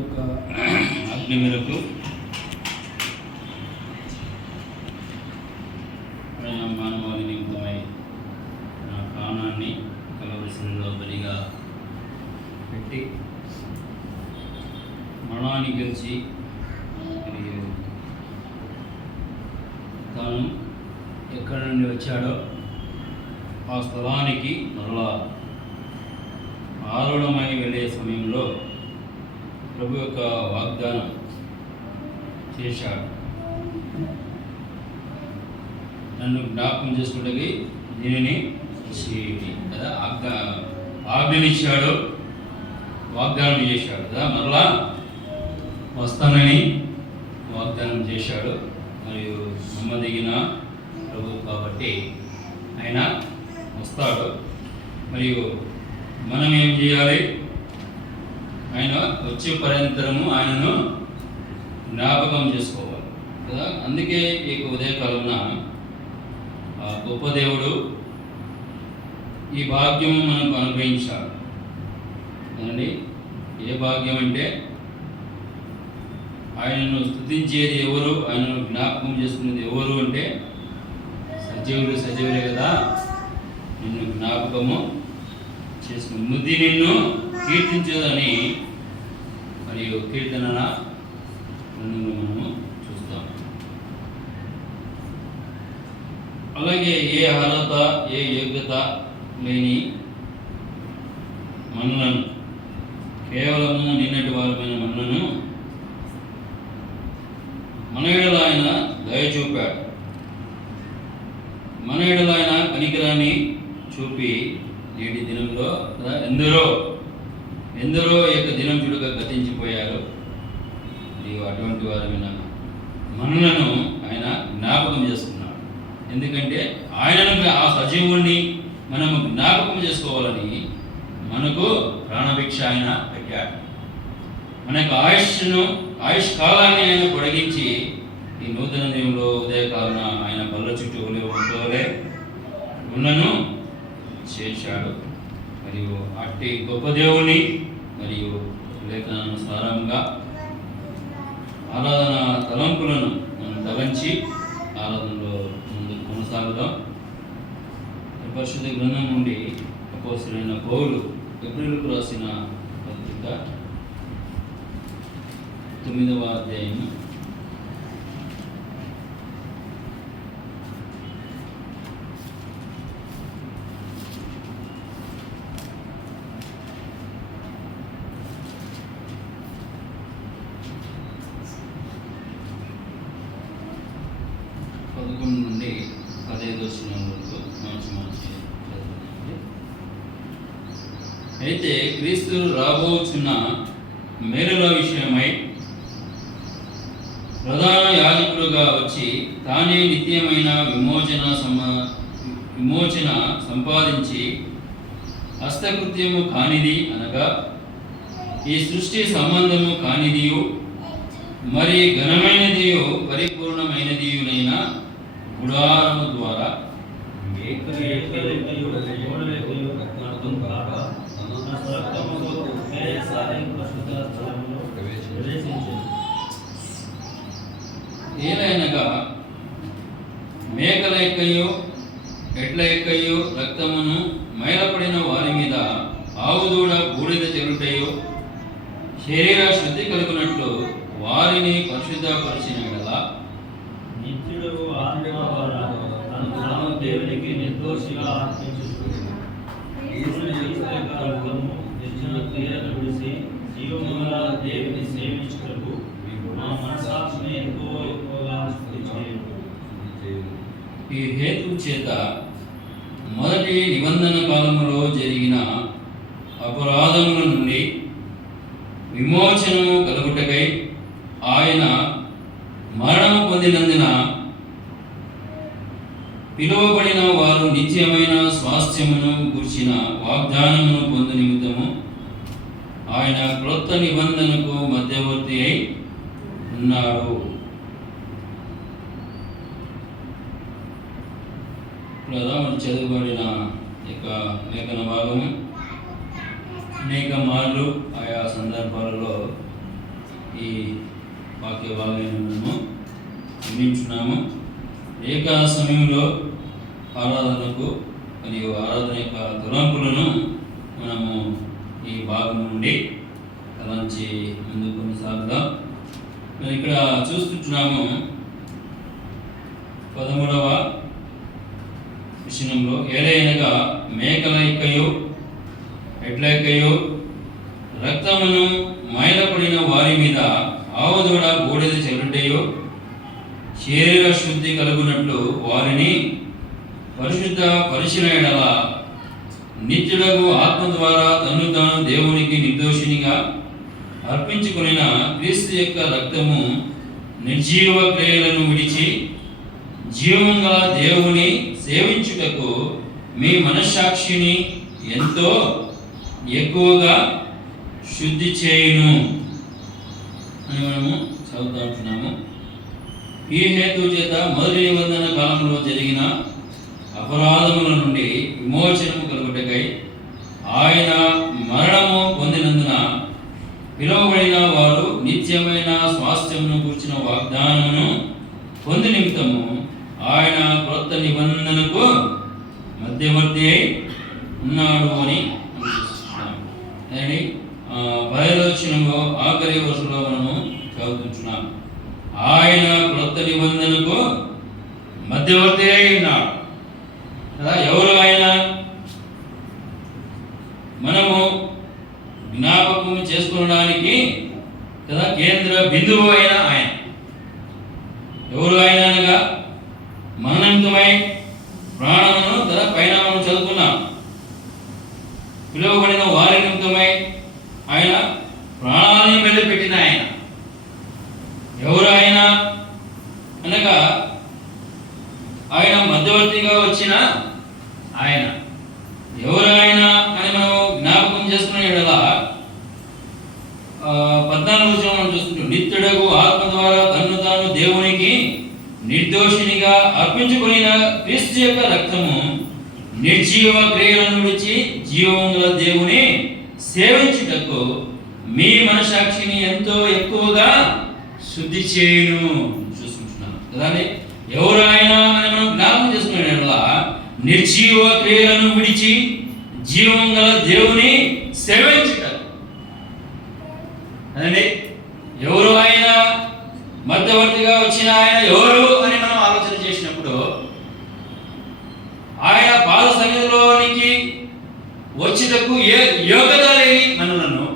యొక్క ఆజ్ఞ మేరకు ఆయన మానవాళి నిమిత్తమై నా ప్రాణాన్ని కలవలసిలో బలిగా పెట్టి మరణాన్ని గెలిచి మరియు తాను ఎక్కడి నుండి వచ్చాడో ఆ స్థలానికి మరలా ఆరుణమై వెళ్ళే సమయంలో ప్రభు యొక్క వాగ్దానం చేశాడు. నన్ను జ్ఞాపకం చేసుకుంటే దీనిని చేయండి కదా, ఆజ్ఞనిచ్చాడు, వాగ్దానం చేశాడు కదా, మరలా వస్తానని వాగ్దానం చేశాడు. మరియు నమ్మదగిన ప్రభు కాబట్టి ఆయన వస్తాడు. మరియు మనం ఏం చేయాలి? ఆయన వచ్చే పర్యంతరము ఆయనను జ్ఞాపకం చేసుకోవాలి కదా. అందుకే ఈ ఉదయకాలంలో ఆ గొప్ప దేవుడు ఈ భాగ్యము మనకు అనుగ్రహించాడు కదండి. ఏ భాగ్యం అంటే ఆయనను స్తుతించేది ఎవరు, ఆయనను జ్ఞాపకం చేసుకునేది ఎవరు అంటే సజీవులే కదా. నిన్ను జ్ఞాపకము చేసుకుని ముద్ది నిన్ను కీర్తించదని మరియు కీర్తన మనము చూస్తాం. అలాగే ఏ అర్హత ఏ యోగ్యత లేని మనలను, కేవలము నిన్నటి వారమైన మనలను మన ఎడల ఆయన దయ చూపాడు. మన ఎడల ఆయన కనికరాన్ని చూపి నేటి దినంలో ఎందరో యొక్క దినం చుడుగా గతించిపోయారు. మరియు అటువంటి వారమైన మనలను ఆయన జ్ఞాపకం చేసుకున్నాడు. ఎందుకంటే ఆయనను, ఆ సజీవుణ్ణి మనము జ్ఞాపకం చేసుకోవాలని మనకు ప్రాణభిక్ష ఆయన పెట్టాడు. మనకు ఆయుష్ కాలాన్ని ఆయన పొడిగించి ఈ నూతన దినంలో ఉదయకాలన ఆయన బల్ల చుట్టూ ఉంటోలే ఉన్నను చేర్చాడు. మరియు అట్టి గొప్ప దేవుని మరియు లేఖనానుసారంగా ఆరాధన తలంపులను మనం తలంచి ఆరాధనలో ముందుకు కొనసాగుదాం. పరిశుద్ధ గ్రంథం నుండి అపోస్తలుడైన పౌలు ఎబ్రీయులకు రాసిన పత్రిక 9వ అధ్యాయము 11 నుండి 15 వచనం వరకు మంచి అయితే క్రీస్తు రాబోచున్న మేలుల విషయమై ప్రధాన యాజకుడుగా వచ్చి తానే నిత్యమైన విమోచన సంపాదించి హస్తకృత్యము కానిది అనగా ఈ సృష్టి సంబంధము కానిదియు మరి ఘనమైనదియు పరిపూర్ణమైనదియునైన గుడారము ద్వారా ఏలైనగా మేకల ఎక్కయో ఎడ్ల ఎక్కయో రక్తమును మైలపడిన వారి మీద ఆవుదూడ బూడిద చెరుటయో శరీర శుద్ధి కలుగునట్లు వారిని పరిశుద్ధపరిచిన గల నిత్యుడు దేవునికి నిర్దోషిగా అర్పించుటకు జీవముల దేవుని సేవించుటకు మా మనసాక్షిని ఎక్కువగా ఈ హేతు చేత మొదటి నిబంధన కాలంలో జరిగిన అపరాధముల నుండి విమోచనము కలుగుటకై ఆయన మరణము పొందినందున పిలువబడిన వారు నిత్యమైన స్వాస్థ్యమును గూర్చిన వాగ్దానమును పొందు నిమిత్తము ఆయన క్రొత్త నిబంధనకు మధ్యవర్తి అయి ఉన్నాడు. మనం చదువుబడిన ఇక లేఖన భాగము అనేక మార్లు ఆయా సందర్భాలలో ఈ వాక్య భాగాన్ని మనము వినించున్నాము. ఏక సమయంలో ఆరాధనకు మరియు ఆరాధన యొక్క తలంపులను మనము ఈ భాగం నుండి తలంచి ముందుకు కొనసాగుదాం. మరి ఇక్కడ చూస్తున్నాము 13వ విషయంలో ఏలైనగా మేకల యొక్కయు ఎడ్ల యొక్కయు రక్తమును మైలపడిన వారి మీద ఆవుదూడ బూడిద చెల్లుటయో శరీర శుద్ధి కలుగునట్లు వారిని పరిశుద్ధ పరిచిన ఎడల నిత్యుడగు ఆత్మ ద్వారా తన్ను తాను దేవునికి నిర్దోషినిగా అర్పించుకునిన క్రీస్తు యొక్క రక్తము నిర్జీవ క్రియలను విడిచి జీవంగా దేవుని సేవించుటకు మీ మనస్సాక్షిని ఎంతో ఎక్కువగా శుద్ధి చేయును అని మనము చదువుతూ ఉంటున్నాము. ఈ హేతు చేత మొదటి నిబంధన కాలంలో జరిగిన అపరాధముల నుండి విమోచనము కలుగుటకై ఆయన మరణము పొందినందున పిలువబడిన వారు నిత్యమైన స్వాస్థ్యమును కూర్చిన వాగ్దానమును పొంది నిమిత్తము ఆయన క్రొత్త నిబంధనకు మధ్యవర్తి అయి ఉన్నాడు అని అనుకుంటున్నాం. అని 10వ వచనంలో ఆఖరి వరుసలో మనము చదువుతున్నాం. ఆయన క్రొత్త నిబంధనకు మధ్యవర్తి అయి ఉన్నాడు కదా. ఎవరు ఆయన? మనము జ్ఞాపకం చేసుకోవడానికి కదా కేంద్ర బిందువు అయిన ఆయన. ఎవరు ఆయన అనగా మరణంతమై ప్రాణమును కదా పైన మనం చదువుకున్నాం. పిలువబడిన వారి నిమిత్తమై ఆయన ప్రాణాన్ని వెలుపెట్టిన ఆయన. ఎవరు ఆయన అనగా ఆయన మధ్యవర్తిగా వచ్చిన ఆయన. ఎవరు ఆయన అని మనం జ్ఞాపకం చేసుకునే ఎడల 14వ వచనం మనం చూస్తుంటాం. నిత్యుడగు ఆత్మ ద్వారా తన్ను తాను దేవునికి నిర్దోషినిగా అర్పించుకునిన క్రీస్తు యొక్క రక్తము నిర్జీవ క్రియలను విడిచి జీవం గల దేవుని సేవించుటకు మీ మనసాక్షిని ఎంతో ఎక్కువగా శుద్ధి చేయును చూసుకుంటున్నాను కదా. ఎవరు ఆయన అని మనం జ్ఞాపకం చేసుకునే నిర్జీవ క్రియలను విడిచి జీవం గల దేవుని సేవించుటకు అదండి. ఎవరు ఆయన? మధ్యవర్తిగా వచ్చిన ఆయన ఎవరు అని మనం ఆలోచన చేసినప్పుడు ఆయన పాద సన్నిధిలోనికి వచ్చేటకు యోగ్యత లేని మనలను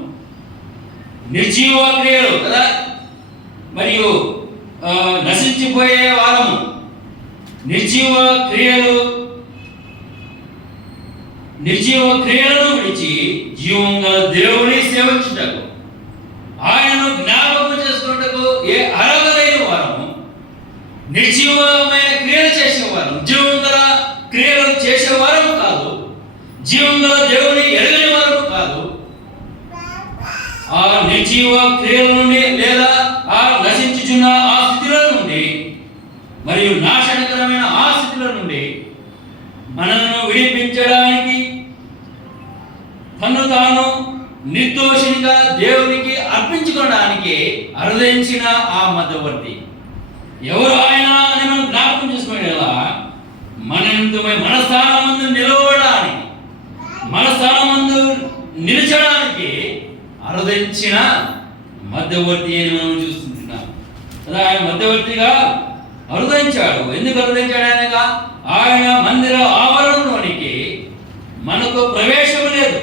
నిర్జీవ క్రియలు కదా మరియు నశించిపోయే వారము నిర్జీవ క్రియలను విడిచి జీవంగా దేవుని సేవించుటకు ఆయనను జ్ఞాపకం చేసుకున్నటకు ఏ అర్హత లేని వారము నిర్జీవమైన క్రియలు చేసేవారు. జీవం గల క్రియలు చేసేవారము కాదు. జీవం గల దేవుని ఎరగని వారు కాదు. ఆ నిర్జీవ క్రియల నుండి లేదా ఆ నశించుచున్న ఆ స్థితిలో నుండి మరియు నాశనకరమైన ఆ స్థితిలో నుండి మనను విడిపించడానికి తను తాను నిర్దోషినిగా దేవునికి అర్పించుకోవడానికి అరుదించిన ఆ మధ్యవర్తి ఎవరు ఆయన అని మనం జ్ఞాపకం చేసుకునేలా మన స్థానమందు నిలవడానికి మన స్థానమందు నిలిచడానికి అరుదించిన మధ్యవర్తి అని మనం చూస్తుంటున్నాం. ఆయన మధ్యవర్తిగా అరుదించాడు. ఎందుకు అరుదించాడు? అనగా ఆయన మందిర ఆవరణలోనికి మనకు ప్రవేశం లేదు.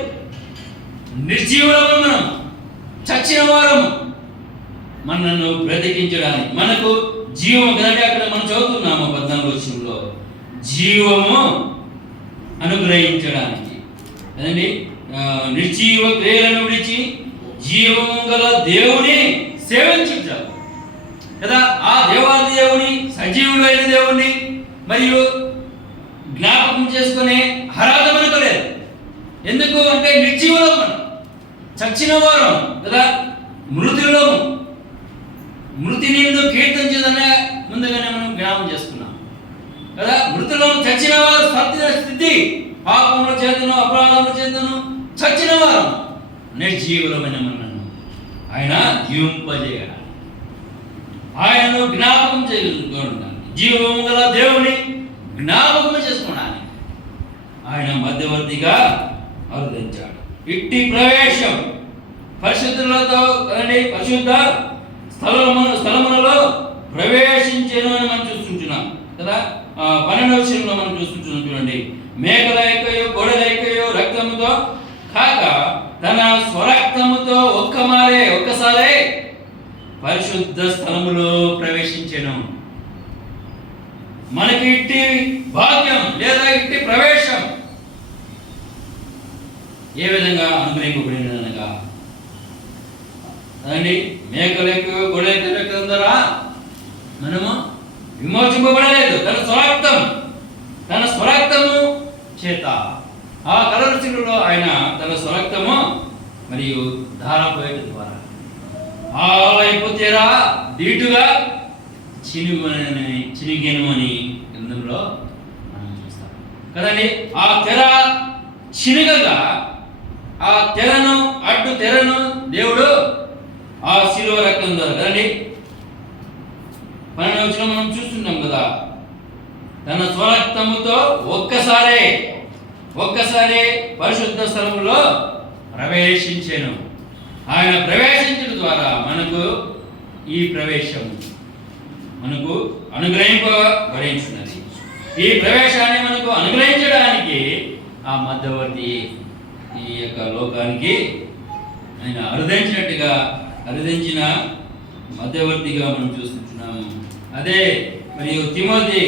నిర్జీవులము, మనం చచ్చిన వారము, మనను బ్రతికించడానికి మనకు జీవము కదండి. అక్కడ మనం చదువుతున్నాము 14వ వచనంలో జీవము అనుగ్రహించడానికి కదండి. నిర్జీవ క్రియలను విడిచి జీవము గల దేవుని సేవించుట కదా. ఆ దేవాది దేవుని, సజీవుడైన దేవుని మరియు జ్ఞాపకం చేసుకునే అర్హత మనకు లేదు. ఎందుకు అంటే నిర్జీవులం, మనం చచ్చిన వారం కదా, మృతులము. మృతిని ఎందుకు కీర్తించదనే ముందుగానే మనం జ్ఞాపకం చేసుకున్నాం కదా. మృతులను చచ్చిన వారు స్థితి పాపముల చేతను అపరాధముల చేతను చచ్చిన వారు నిర్జీవులమైన మనలను ఆయన జీవింపజేయాలి. ఆయనను జ్ఞాపకం చేసుకోవడానికి, జీవము గల దేవుని జ్ఞాపకం చేసుకోవడానికి ఆయన మధ్యవర్తిగా అవతరించాడు. ఇట్టి ప్రవేశం పరిశుద్ధులతో పరిశుద్ధ స్థలములలో ప్రవేశించేను అని మనం చూస్తుంటున్నాం కదా. 12వ వచనంలో మనం చూస్తుంటున్నాం చూడండి. మేకల యొక్కయో గొడవల యొక్కయో రక్తముతో కాక తన స్వరక్తముతో ఒక్కసారే పరిశుద్ధ స్థలములో ప్రవేశించెను. మనకి ఇట్టి భాగ్యం లేదా ఇట్టి ప్రవేశం ఏ విధంగా అనుగ్రహింపబడినదనగా అండి, మేకలకు గొడవల రక్తం ద్వారా మనము విమోచింపబడలేదు. తన స్వరక్తము చేత ఆ కలవరిశిలువలో ఆయన తన స్వరక్తము మరియు ధారపోయట ద్వారా ఆ అయిపోతేరా దీటుగా చినిగెను అని గ్రంథంలో మనం చూస్తాం కదండి. ఆ తెర చినుగగా ఆ తెరను అడ్డు తెరను దేవుడు ఆ శిలువ రక్తం ద్వారా కదండి 12వ వచనం మనం చూస్తున్నాం కదా. తన స్వరక్తముతో ఒక్కసారే పరిశుద్ధ స్థలములో ప్రవేశించెను. ఆయన ప్రవేశించడం ద్వారా మనకు ఈ ప్రవేశం మనకు అనుగ్రహింపబడించున్నది. ఈ ప్రవేశాన్ని మనకు అనుగ్రహించడానికి ఆ మధ్యవర్తి ఈ యొక్క లోకానికి ఆయన అరుదించిన మధ్యవర్తిగా మనం చూస్తున్నాము. అదే మరియు తిమోతి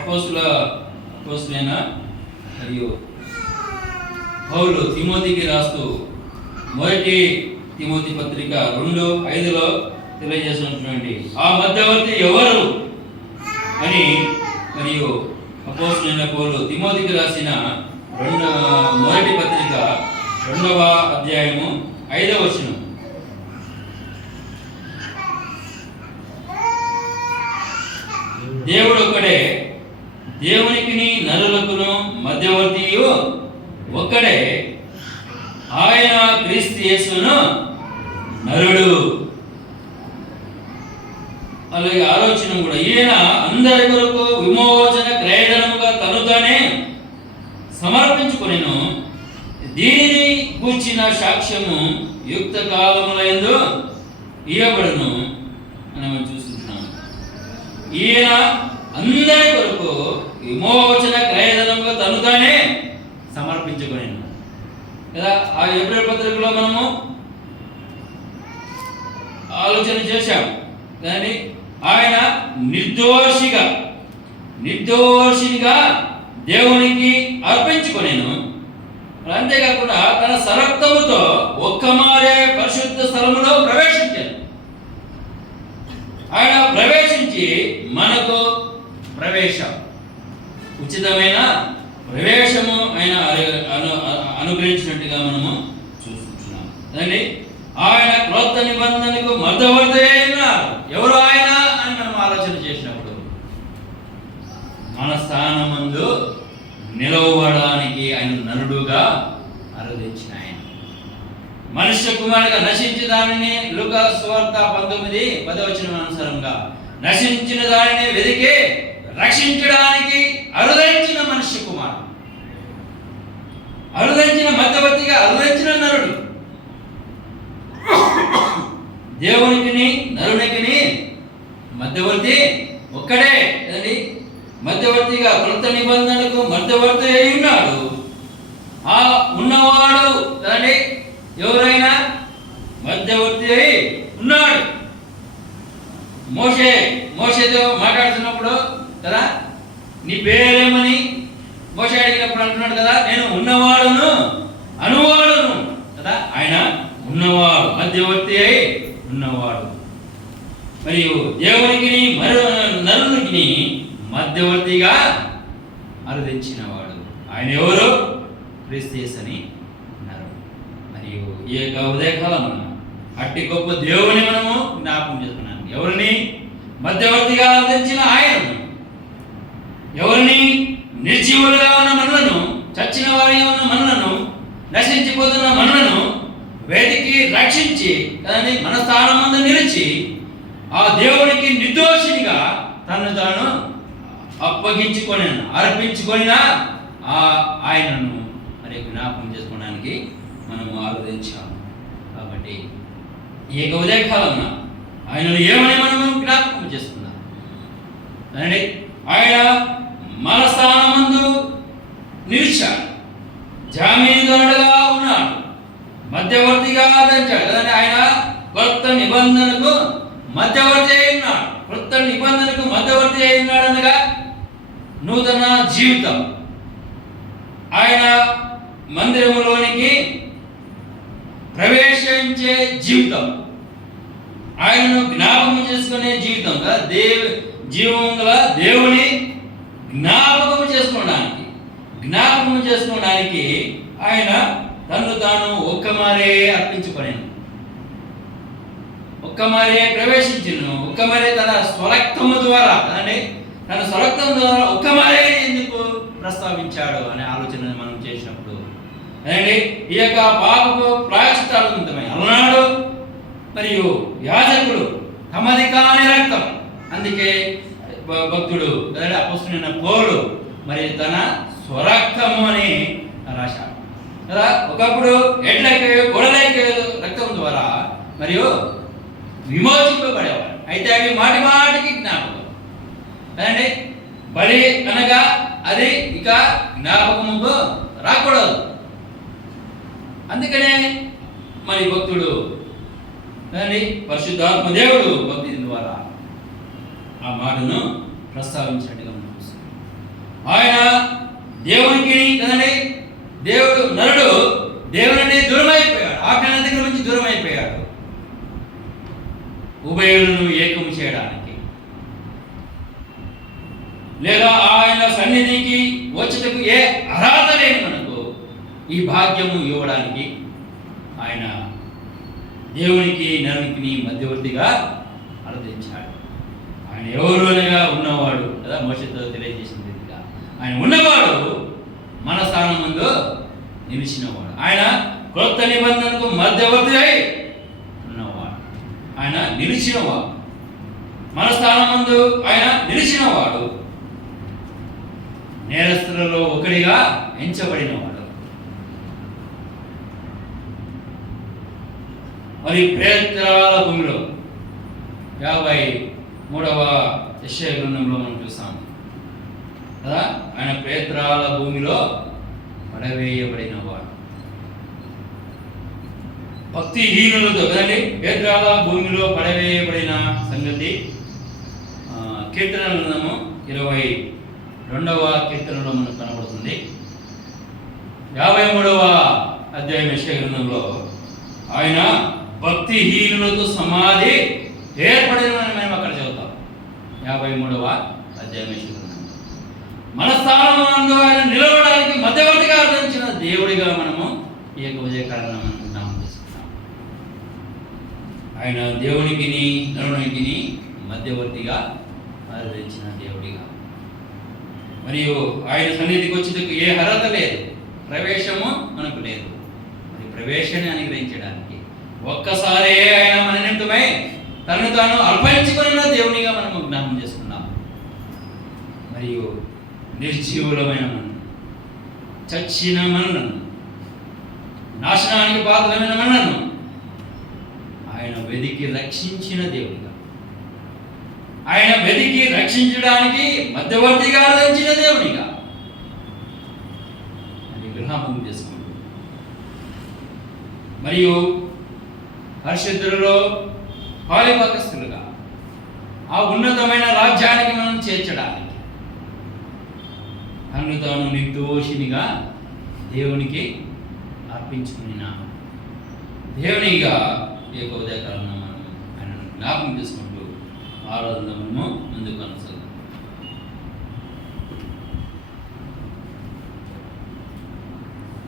అపోస్తులైన మరియు పౌలు తిమోతికి రాస్తూ మొదటి తిమోతి పత్రిక 2:5 తెలియజేస్తున్నటువంటి ఆ మధ్యవర్తి ఎవరు అని మరియు అపోస్తులైన పౌలు తిమోతికి రాసిన మొదటి పత్రిక 2వ అధ్యాయము 5వ వచనం. దేవుడు ఒక్కడే, దేవునికిని నరులకును మధ్యవర్తియు ఒక్కడే, ఆయన క్రీస్తు యేసును నరుడు. అలాగే ఆలోచన కూడా ఈయన అందరి కొరకు విమోచన క్రయధనముగా తను తానే సమర్పించుకొనెను. దీనిని గూర్చిన సాక్ష్యము యుక్త కాలములందు ఇయ్యబడును అని మనం చూస్తున్నాం. ఈయన అందరి కొరకు విమోచన క్రయధనముగా తను తానే సమర్పించుకొనెను కదా. ఆ ఏప్రిల్ పత్రికలో మనము ఆలోచన చేశాం కానీ ఆయన నిర్దోషిగా దేవునికి అర్పించుకొనెను. అంతేకాకుండా తన సరక్తముతో ఒక్కమారే పరిశుద్ధ స్థలములో ప్రవేశించాడు. ఆయన ప్రవేశించి మనకు ఉచితమైన ప్రవేశము ఆయన అనుగ్రహించినట్టుగా మనము చూస్తున్నాం. ఆయన క్రొత్త నిబంధనకు మధ్యవర్తి అయినారు. ఎవరు ఆయన అని మనం ఆలోచన చేసినప్పుడు మన స్థానమందు నిలవడానికి ఆయన నరుడుగా అరుదించిన ఆయన మనుష్య కుమారుడిగా నశించిన దానిని లూకా సువార్త 19:10 అనుసారంగా నశించిన దానిని వెదికి రక్షించడానికి అరుదించిన మనుష్య కుమారుడు, అరుదించిన మధ్యవర్తిగా అరుదించిన నరుడు. దేవునికి నరునికి మధ్యవర్తి ఒక్కడే కదండి. మధ్యవర్తిగా క్రొత్త నిబంధనకు మధ్యవర్తి అయి ఉన్నాడు. ఆ ఉన్నవాడు కదండి ఎవరైనా మధ్యవర్తి అయి ఉన్నాడు. మోషేతో మాట్లాడుతున్నప్పుడు కదా నీ పేరేమని మోషే అడిగినప్పుడు అంటున్నాడు కదా, నేను ఉన్నవాడును అనువాడును కదా. ఆయన ఉన్నవాడు, మధ్యవర్తి అయి ఉన్నవాడు. మరియు దేవునికి నరునికి మధ్యవర్తిగా అరుదించినవాడు. ఆయన ఎవరు? క్రీస్తు యేసు అని అన్నారు. మరియు ఈ యొక్క ఉదయకాలమున అట్టి గొప్ప దేవుని మనము జ్ఞాపకం చేసుకున్నాం. ఎవరిని మధ్యవర్తిగా అరుదించిన ఆయనను, ఎవరిని నిర్జీవులుగా ఉన్న మనలను చచ్చిన వారి ఉన్న మనలను, నశించిపోతున్న మనలను వెతికి రక్షించి కదండి మన స్థానం ముందు నిలిచి ఆ దేవునికి నిర్దోషినిగా తను తాను అర్పించుకొనిన ఆయనను మరి జ్ఞాపకం చేసుకోవడానికి మనము ఆలోచించాము. కాబట్టి ఈ ఉదయకాలంలో ఆయనను ఏమని మనము జ్ఞాపకం చేసుకుందాం. అంటే ఆయన మన స్థానమందు నిలిచాడు, జామీనుదారుడుగా ఉన్నాడు, మధ్యవర్తిగా దంచాడు కదండి. ఆయన కొత్త నిబంధనకు మధ్యవర్తి అయి ఉన్నాడు. కొత్త నిబంధనకు మధ్యవర్తి అయి ఉన్నాడు అనగా నూతన జీవితం. ఆయన మందిరములోనికి ప్రవేశించే జీవితం, ఆయనను జ్ఞాపకం చేసుకునే జీవితం కదా. జీవం గల దేవుని జ్ఞాపకం చేసుకోవడానికి ఆయన తను తాను ఒక్కమారే అర్పించుకొనేను, ఒక్కమారే ప్రవేశించును, ఒక్కమారే తన స్వరక్తము ద్వారా కదండి, తన స్వరక్తం ద్వారా ఒక్కమారే ఎందుకు ప్రస్తావించాడు అనే ఆలోచన మనం చేసినప్పుడు అదండి ఈ యొక్క పాపపు ప్రాయశ్చిత్తార్థమై అలనాడు మరియు యాజకుడు తమది కాని రక్తం, అందుకే భక్తుడు కదండి అపొస్తలుడైన పౌలు మరి తన స్వరక్తము అని రాశాడు కదా. ఒకప్పుడు ఎడ్లకి గొడవలకి రక్తం ద్వారా మరియు విమోచింపబడేవాడు. అయితే అవి మాటి మాటికి జ్ఞాపకం కదండి. బలి అనగా అది ఇక జ్ఞాపకముకు రాకూడదు. అందుకనే మరి భక్తుడు కదండి పరిశుద్ధాత్మ దేవుడు భక్తి ద్వారా ఆ మాటను ప్రస్తావించినట్టుగా మనం చూస్తాం. ఆయన దేవునికి కదండి నరుడు దేవుని దూరమైపోయాడు, ఆజ్ఞల దగ్గర నుంచి దూరం అయిపోయాడు ఉభయులను ఏకం చేయడానికి, లేదా ఆయన సన్నిధికి వచ్చేటకు ఏ అర్హత లేని మనకు ఈ భాగ్యము ఇవ్వడానికి ఆయన దేవునికి నరునికి మధ్యవర్తిగా అర్థించాడు. ఆయన ఎవరు అనగా ఉన్నవాడు కదా, మోషేతో తెలియజేసిన రీతిగా ఆయన ఉన్నవాడు, మన స్థానం ముందు నిలిచినవాడు, ఆయన క్రొత్త నిబంధనకు మధ్యవర్తి అయి ఉన్నవాడు, ఆయన నిలిచినవాడు, మన స్థానం ముందు ఆయన నిలిచినవాడు, నేరస్తులలో ఒకడిగా ఎంచబడినవాడు. మరి ప్రేత్రాల భూమిలో 53వ యెషయా గ్రంథంలో మనం చూస్తాం కదా, ఆయన ప్రేత్రాల భూమిలో పడవేయబడిన వాడు. భక్తిహీనులతో కదండి ప్రేత్రాల భూమిలో పడవేయబడిన సంగతి కీర్తన గ్రంథము 22వ కీర్తనలో మనకు కనబడుతుంది. 53వ అధ్యాయం యెషయా గ్రంథంలో ఆయన భక్తిహీనులతో సమాధి ఏర్పడిన మనం అక్కడ చదువుతాం. 53వ అధ్యాయం యెషయా గ్రంథం మన స్థానంలో ఆయన నిలవడానికి మధ్యవర్తిగా అర్థించిన దేవుడిగా మనము ఈ యొక్క ఉదయకాలను మనం చేసుకుంటాం. ఆయన దేవునికి నరునికి మధ్యవర్తిగా అర్థించిన దేవుడిగా, మరియు ఆయన సన్నిధికి వచ్చేందుకు ఏ అర్హత లేదు, ప్రవేశము మనకు లేదు. మరి ప్రవేశాన్ని అనుగ్రహించడానికి ఒక్కసారి ఆయన మన నిమిత్తమై తను తాను అర్పించుకున్న దేవునిగా మనము జ్ఞాపకం చేసుకున్నాం. మరియు నిర్జీవులమైన మనను, చచ్చిన మనను, నాశనానికి పాత్రమైన మనను ఆయన వెదికి రక్షించిన దేవుడిగా, ఆయన వెదికి రక్షించడానికి మధ్యవర్తిగా అర్థించిన దేవునిగా అది జ్ఞాపకం చేసుకుంటూ, మరియు పరిశుద్ధులలో పాలిభాగస్తులుగా ఆ ఉన్నతమైన రాజ్యానికి మనం చేర్చడానికి తను తాను నిర్దోషినిగా దేవునికి అర్పించుకున్న దేవునిగా ఈ యొక్క ఉదయకాలంలో మనం ఆయనను జ్ఞాపకం చేసుకుంటూ ఆరాధనను ముందుకు కొనసాగుతాం.